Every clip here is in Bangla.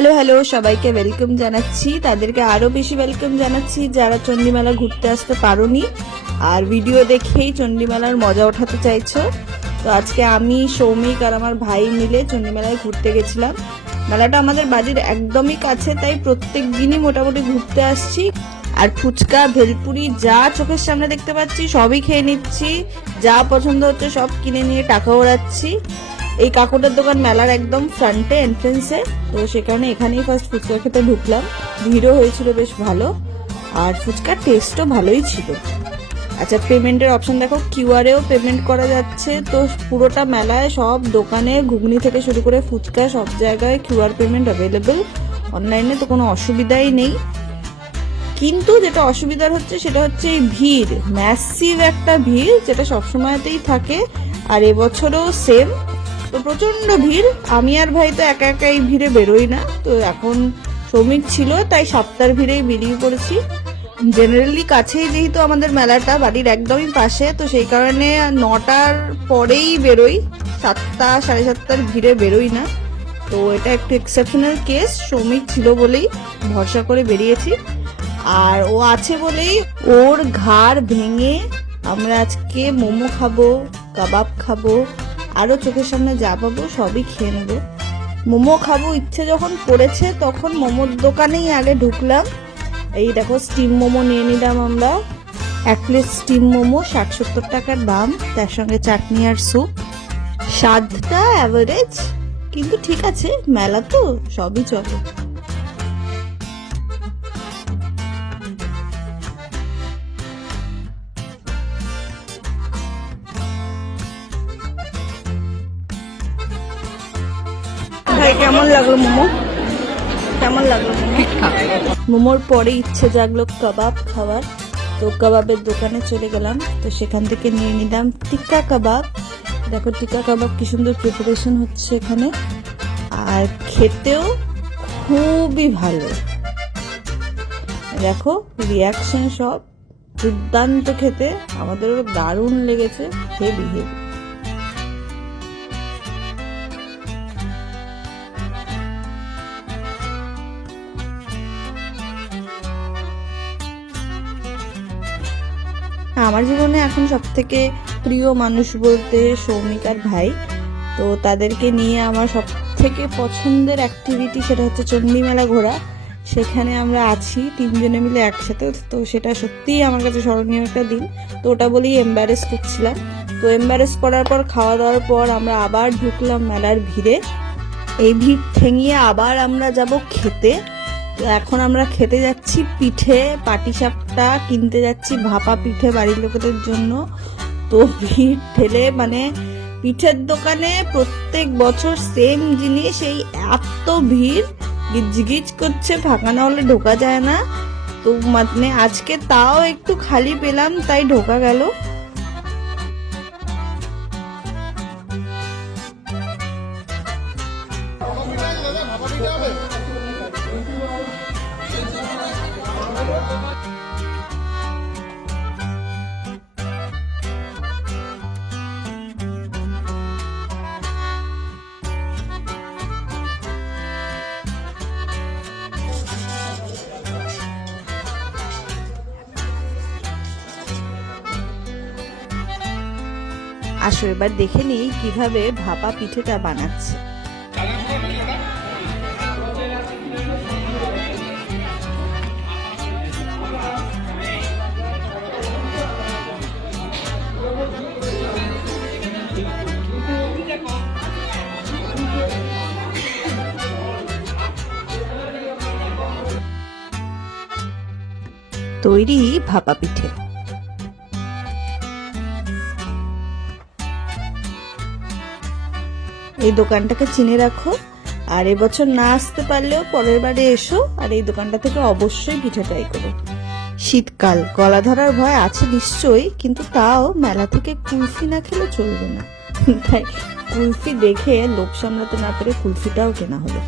হ্যালো হ্যালো, সবাইকে ওয়েলকাম জানাচ্ছি। তাদেরকে আরো বেশি ওয়েলকাম জানাচ্ছি যারা চণ্ডীমেলা ঘুরতে আসতে পারোনি আর ভিডিও দেখেই চণ্ডীমেলার মজা ওঠাতে চাইছো। তো আজকে আমি, সৌমিক আর আমার ভাই মিলে চণ্ডীমেলায় ঘুরতে গেছিলাম। মেলাটা আমাদের বাড়ির একদমই কাছে, তাই প্রত্যেক দিনই মোটামুটি ঘুরতে আসছি। আর ফুচকা, ভেলপুরি যা চোখের সামনে দেখতে পাচ্ছি সবই খেয়ে নিচ্ছি, যা পছন্দ হচ্ছে সব কিনে নিয়ে টাকা ওড়াচ্ছি। এই কাকুটার দোকান মেলার একদম ফ্রন্টে, এন্ট্রেন্সে, তো সেখানে এখানেই ফার্স্ট ফুচকা খেতে ঢুকলাম। ভিড়ও হয়েছিল বেশ ভালো, আর ফুচকার টেস্টও ভালোই ছিল। আচ্ছা, পেমেন্টের অপশন দেখো, কিউআরেও পেমেন্ট করা যাচ্ছে। তো পুরোটা মেলায় সব দোকানে ঘুগনি থেকে শুরু করে ফুচকা সব জায়গায় কিউআর পেমেন্ট অ্যাভেলেবেল অনলাইনে, তো কোনো অসুবিধাই নেই। কিন্তু যেটা অসুবিধার হচ্ছে সেটা হচ্ছে এই ভিড়, ম্যাসিভ একটা ভিড় যেটা সবসময়তেই থাকে, আর এবছরও সেম। তো প্রচন্ড ভিড়। আমি আর ভাই তো একা একা এই ভিড়ে বেরোই না, তো এখন শ্রমিক ছিল তাই সপ্তাহের ভিড়েই বেরিয়ে পড়েছি। জেনারেলি কাছেই যেহেতু আমাদের মেলাটা বাড়ির একদমই পাশে, তো সেই কারণে 9টার পরেই বেরোই, 7টা 7:30টার ভিড়ে বেরোই না। তো এটা একটু এক্সেপশনাল কেস, শ্রমিক ছিল বলেই ভরসা করে বেরিয়েছি। আর ও আছে বলেই ওর ঘাড় ভেঙে আমরা আজকে মোমো খাবো, কাবাব খাবো, আরো চোখের সামনে যা পাবো সবই খেয়ে নেবো। মোমো খাবো ইচ্ছে যখন পড়েছে তখন মোমোর দোকানেই আগে ঢুকলাম। এই দেখো, স্টিম মোমো নিয়ে নিলাম আমরা। 1 প্লেট স্টিম মোমো 60-70 টাকার দাম, তার সঙ্গে চাটনি আর স্যুপ। স্বাদটা অ্যাভারেজ, কিন্তু ঠিক আছে, মেলা তো সবই চলে। কেমন লাগলো মোমো? কেমন লাগলো মোমোর পরে ইচ্ছে জাগলো কাবাব খাওয়ার, তো কাবাবের দোকানে চলে গেলাম। তো সেখান থেকে নিয়ে নিলাম টিক্কা কাবাব। দেখো টিক্কা কাবাব কি সুন্দর প্রিপারেশন হচ্ছে এখানে, আর খেতেও খুবই ভালো। দেখো রিয়াকশন সব দুর্দান্ত খেতে, আমাদেরও দারুণ লেগেছে, হেভি হেভি। আমার জীবনে এখন সব থেকে প্রিয় মানুষ বলতে সৌমিক আর ভাই। তো তাদেরকে নিয়ে আমার সব থেকে পছন্দের অ্যাক্টিভিটি সেটা হচ্ছে চণ্ডীমেলা ঘোরা। সেখানে আমরা আছি 3 জনে মিলে একসাথে, তো সেটা সত্যিই আমার কাছে স্মরণীয় একটা দিন। তো ওটা বলেই এম্বারেস করছিলাম। তো এম্বারেস করার পর, খাওয়া দাওয়ার পর আমরা আবার ঢুকলাম মেলার ভিড়ে। এই ভিড় ঠেঙিয়ে আবার আমরা যাব খেতে। তো এখন আমরা খেতে যাচ্ছি পিঠে, পাটিসাপটা কিনতে যাচ্ছি, ভাপা পিঠে বাড়ির লোকেদের জন্য। তো ভিড় ঠেলে মানে পিঠের দোকানে প্রত্যেক বছর সেম জিনিস, এই এত ভিড়, গিজগিজ করছে, ফাঁকা না হলে ঢোকা যায় না। তো মানে আজকে তাও একটু খালি পেলাম তাই ঢোকা গেল। আসো এবার দেখে নিই কিভাবে ভাপা পিঠেটা বানাচ্ছে। তৈরি ভাপা পিঠে। এই দোকানটাকে চিনে রাখো, আর এবছর না আসতে পারলেও পরের বারে এসো, আর এই দোকানটা থেকে অবশ্যই পিঠে ট্রাই করো। শীতকাল, গলা ধরার ভয় আছে নিশ্চয়ই, কিন্তু তাও মেলা থেকে কুলফি না খেলে চলবে না, তাই কুলফি দেখে লোভ সামলাতে না পেরে কুলফিটাও কেনা হলো।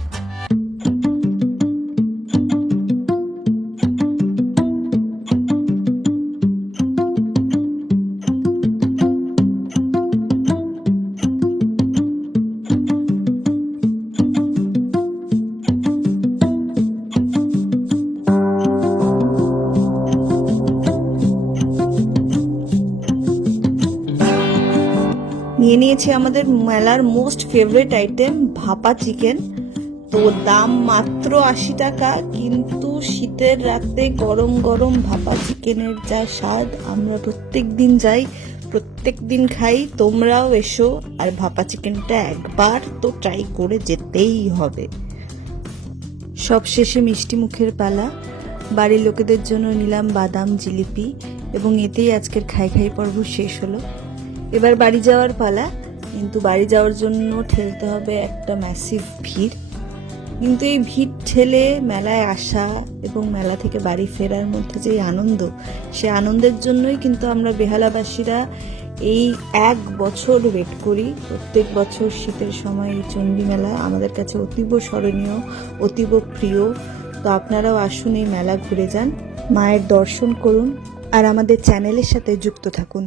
নিয়ে নিয়েছি আমাদের মেলার মোস্ট ফেভারিট আইটেম ভাপা চিকেন। তো দাম মাত্র 80 টাকা, কিন্তু শীতের রাতে গরম গরম ভাপা চিকেনের যা স্বাদ, আমরা প্রত্যেক দিন যাই, প্রত্যেক দিন খাই। তোমরাও এসো, আর ভাপা চিকেনটা একবার তো ট্রাই করে যেতেই হবে। সব শেষে মিষ্টি মুখের পালা। বাড়ির লোকেদের জন্য নিলাম বাদাম জিলিপি, এবং এতেই আজকের খাই খাই পর্ব শেষ হলো। এবার বাড়ি যাওয়ার পালা, কিন্তু বাড়ি যাওয়ার জন্য ঠেলতে হবে একটা ম্যাসিভ ভিড়। কিন্তু এই ভিড় ঠেলে মেলায় আসা এবং মেলা থেকে বাড়ি ফেরার মধ্যে যে আনন্দ, সে আনন্দের জন্যই কিন্তু আমরা বেহালাবাসীরা এই 1 বছর ওয়েট করি। প্রত্যেক বছর শীতের সময় এই চণ্ডী মেলা আমাদের কাছে অতীব স্মরণীয়, অতীব প্রিয়। তো আপনারাও আসুন, এই মেলা ঘুরে যান, মায়ের দর্শন করুন, আর আমাদের চ্যানেলের সাথে যুক্ত থাকুন।